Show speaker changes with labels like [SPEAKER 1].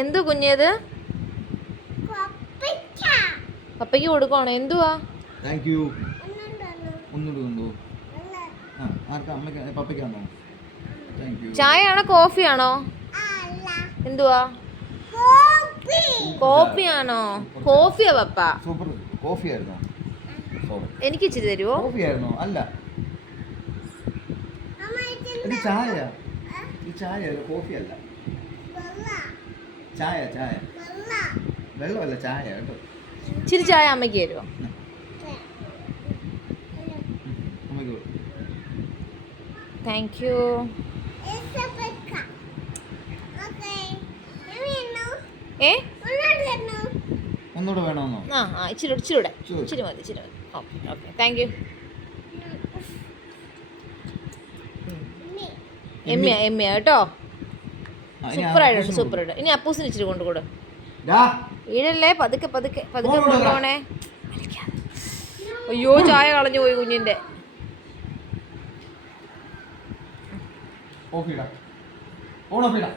[SPEAKER 1] എന്തു കുഞ്ഞേത്? പപ്പയ്ക്ക് കൊടുക്കുവാണോ? എന്തുവാ?
[SPEAKER 2] താങ്ക് യു
[SPEAKER 1] ചായ ആണോ കോഫി ആണോ എന്തുവാ? കോഫി ആണോ കോഫിയാ പപ്പ.
[SPEAKER 2] സൂപ്പർ. കോഫി ആയിരുന്നു
[SPEAKER 1] എനിക്ക് ഇച്ചിരി തരുമോ
[SPEAKER 2] കോഫി ആയിരുന്നു അല്ല ഇത് ചായ ഈ ചായ കോഫിയല്ല. കോഫി അല്ല ചായ ചായ. വെള്ളമല്ല ചായ കേട്ടോ.
[SPEAKER 1] ഇച്ചിരി ചായ അമ്മയ്ക്ക് തരുമോ
[SPEAKER 2] അമ്മയ്ക്ക്.
[SPEAKER 1] താങ്ക് യു ഏ?
[SPEAKER 2] ഒന്നുകൂടെ വേണമെന്നോ
[SPEAKER 1] ആ ആ ഇച്ചിരി ഇച്ചിരി കൂടെ. ഇച്ചിരി മതി ഇച്ചിരി മതി. ഓക്കെ ഓക്കെ താങ്ക് യു എമ്മിയ എമ്മിയ കേട്ടോ. സൂപ്പർ ആയിട്ടുണ്ട് സൂപ്പർ ആയിട്ട് ഇനി അപ്പൂസിന് ഇച്ചിരി കൊണ്ടുകൂടെ കൊടു.
[SPEAKER 2] ഡാ,
[SPEAKER 1] പതുക്കെ പതുക്കെ പതുക്കെ. കൊണ്ടുപോണേ അയ്യോ ചായ കളഞ്ഞു പോയി കുഞ്ഞിന്റെ.
[SPEAKER 2] കോഫി ഇടാ ഓഫ് ഇടാ